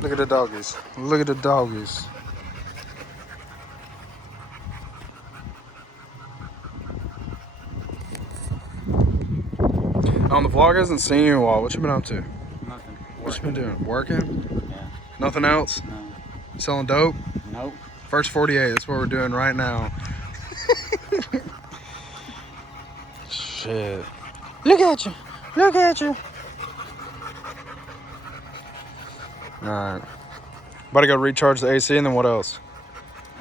Look at the doggies. Look at the doggies. On the vlog, hasn't seen you in a while. What you been up to? Nothing. What you been doing? Working? Yeah. Nothing else? No. Selling dope? Nope. First 48. That's what we're doing right now. Shit. Look at you. Look at you. Alright. About to go recharge the AC and then what else?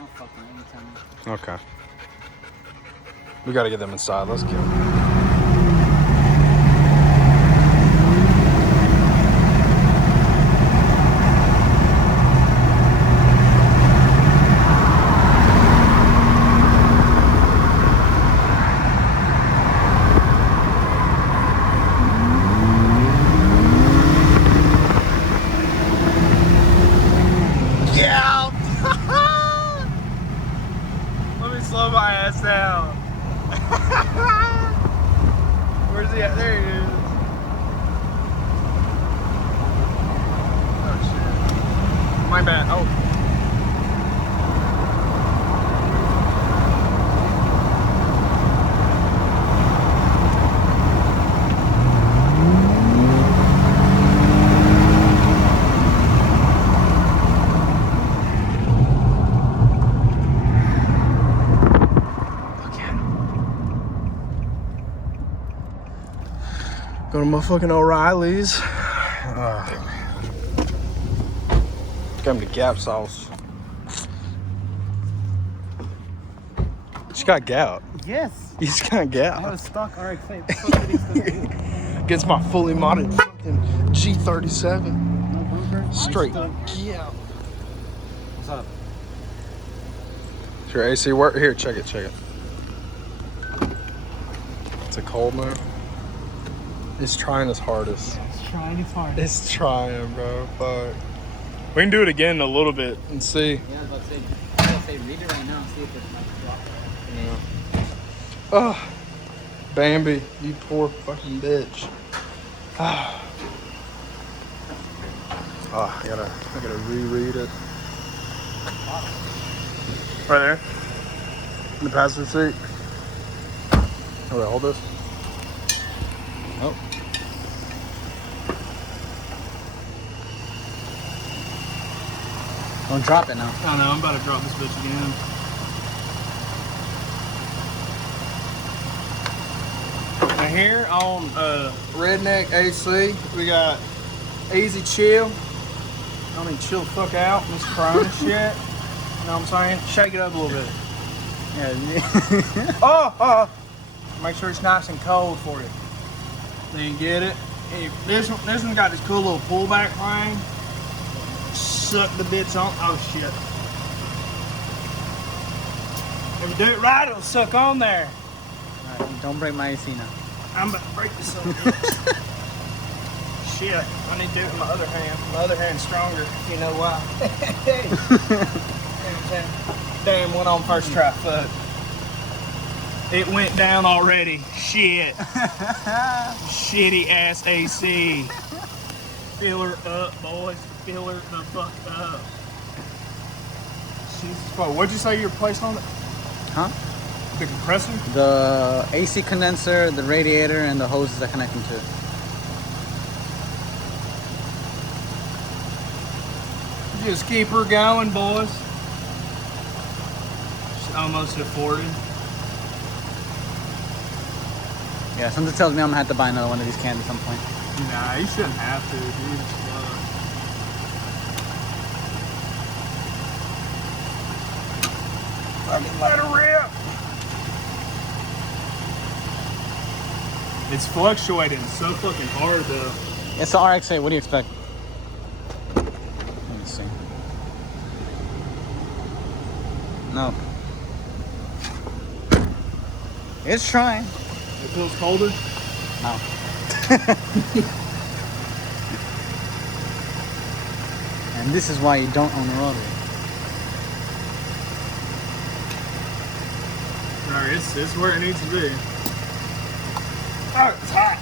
Oh, fucking anytime. Okay. We gotta get them inside. Let's go. Slow my ass down. Where's he at? There he is. Oh shit. My bad. Oh. Go to motherfucking O'Reilly's. Come to Gap Sauce. She got gout. Yes. He's got gout. I have a stock Rx-8. Gets my fully modded fucking G37. No bunker. Straight gout. What's up? Does your AC work? Here, check it, check it. It's a cold now. It's trying its hardest. It's trying its hardest. It's trying, bro. Fuck. We can do it again in a little bit and see. Yeah, I was about to say read it right now and see if it might drop. Yeah. Oh, Bambi, you poor fucking bitch. Oh, I gotta reread it. Right there. In the passenger seat. Oh, wait, hold this. Oh. Don't drop it now. I know, I'm about to drop this bitch again. Now here on Redneck AC, we got Easy Chill. I mean, chill the fuck out, Miss Corona shit. You know what I'm saying? Shake it up a little bit. Yeah. Oh! Make sure it's nice and cold for you. Then you get it. And this one's got this cool little pullback thing. Suck the bits on. Oh shit. If you do it right, it'll suck on there. Alright, don't break my AC now. I'm about to break this up. Shit. I need to do it with my other hand. My other hand's stronger. You know why? Damn, went on first try. Fuck. It went down already. Shit. Shitty ass AC. Fill her up, boys. Fill her the fuck up. Jesus fuck. What'd you say you replaced on it? Huh? The compressor? The AC condenser, the radiator, and the hoses that connect them to it. Just keep her going, boys. She's almost at 40. Yeah, something tells me I'm gonna have to buy another one of these cans at some point. Nah, you shouldn't have to, dude. Fucking let her rip. It's fluctuating so fucking hard, though. It's an Rx-8. What do you expect? Let me see. No. It's trying. It feels colder? No. And this is why you don't own a rotary. Alright, it's where it needs to be. Oh, it's hot.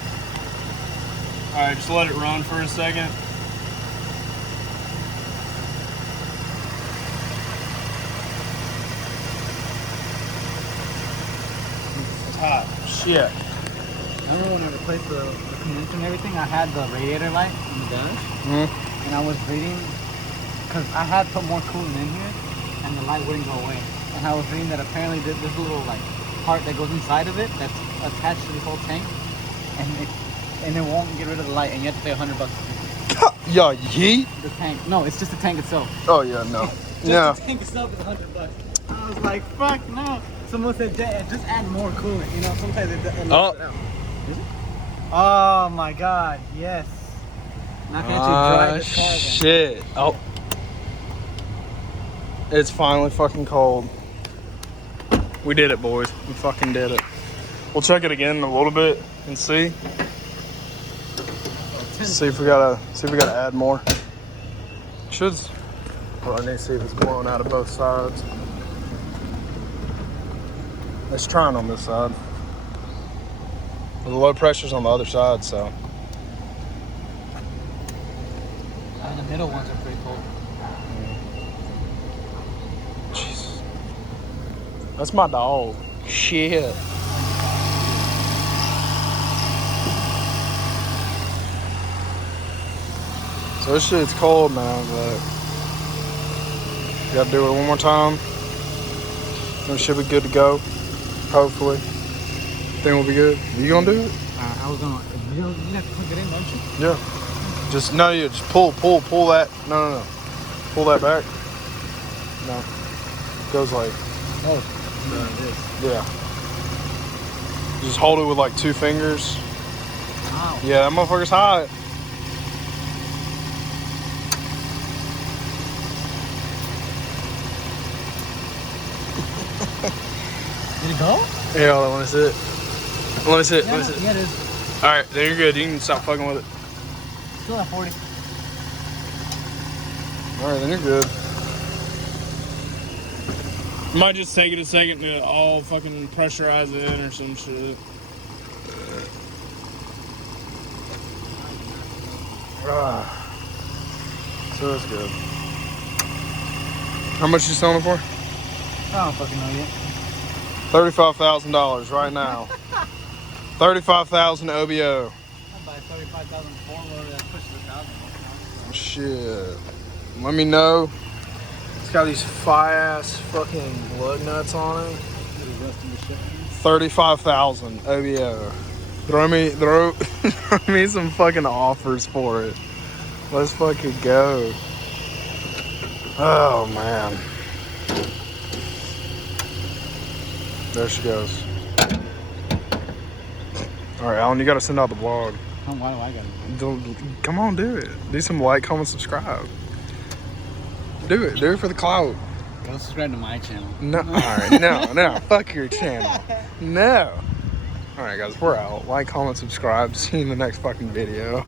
Alright, just let it run for a second. hot. Shit. Remember when I replaced the condenser and everything, I had the radiator light in the dash, and I was reading, because I had put more coolant in here, and the light wouldn't go away. And I was reading that apparently this little like part that goes inside of it that's attached to this whole tank, and it won't get rid of the light, and you have to pay $100 to fix it. Yo, yeet? The tank. No, it's just the tank itself. Oh, yeah, no. The tank itself is $100. I was like, fuck no. Someone said, just add more coolant. You know, sometimes it lets it out. Is it? Oh my god, yes. Now I can actually drive this car again. Shit. Oh. It's finally fucking cold. We did it, boys. We fucking did it. We'll check it again in a little bit and see. See if we gotta add more. Should. Well, I need to see if it's blowing out of both sides. It's trying on this side. The low pressure's on the other side, so. And the middle ones are pretty cold. Jesus. That's my dog. Shit. So this shit's cold now, but you gotta do it one more time. Then it should be good to go. Hopefully. Think we'll be good. You gonna do it? I was gonna. You have to plug it in, don't you? Yeah. Just pull that. No. Pull that back. No. Goes like. Oh. No, it is. Yeah. Just hold it with like 2 fingers. Wow. Yeah, that motherfucker's hot. Did it go? Yeah, hold on, let me see it. Let me see it. Yeah, Let me see it. yeah, it is. Alright, then you're good. You can stop fucking with it. Still at 40. Alright, then you're good. Might just take it a second to all fucking pressurize it in or some shit. So that's good. How much you selling it for? I don't fucking know yet. $35,000 right now. 35,000 OBO. I'll buy 35,000 four loader that pushes 1,000. Shit. Let me know. It's got these fire-ass fucking lug nuts on it. 35,000 OBO. Throw me some fucking offers for it. Let's fucking go. Oh man. There she goes. All right, Alan, you gotta send out the vlog. Why do I gotta do it? Come on, do it. Do some like, comment, subscribe. Do it for the clout. Go subscribe to my channel. No, all right, no, fuck your channel. No. All right, guys, we're out. Like, comment, subscribe. See you in the next fucking video.